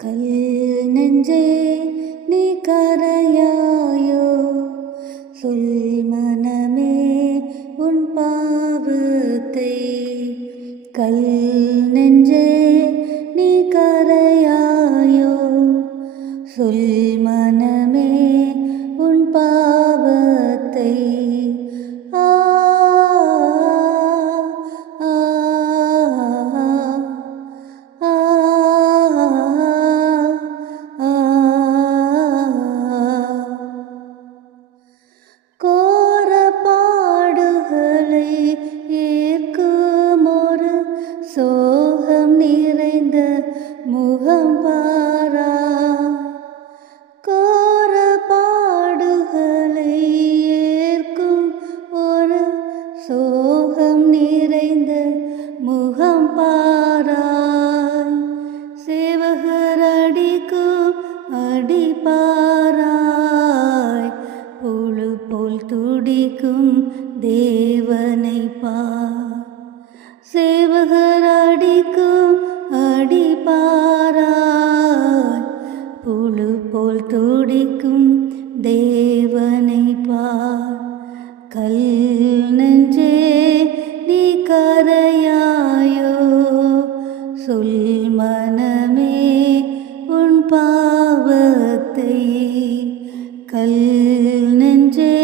கல் நெஞ்சே நீ கரையாயோ, சொல் மனமே உன் பாவத்தை. கல் நெஞ்சே நீ கரையாயோ, சொல் மனமே உன் பாவத்தை. ஆ ஆ ஆ ஆ. கோர பாடுகளை ஏற்கும் ஒரு சோகம் நிறைந்த முகம் பாரா. கோர பாடுகளை ஏற்கும் ஒரு சோகம் நிறைந்த முகம் பாராய். சேவகர் அடிக்கும் அடி பாராய், புழு போல் துடிக்கும் தேவனை பார். சேவகர் அடிக்கும் அடி பாராய், புழு போல் துடிக்கும் தேவனை பார். கல் நெஞ்சே நீ கரையாயோ, சொல் மனமே உன் பாவத்தை. கல் நெஞ்சே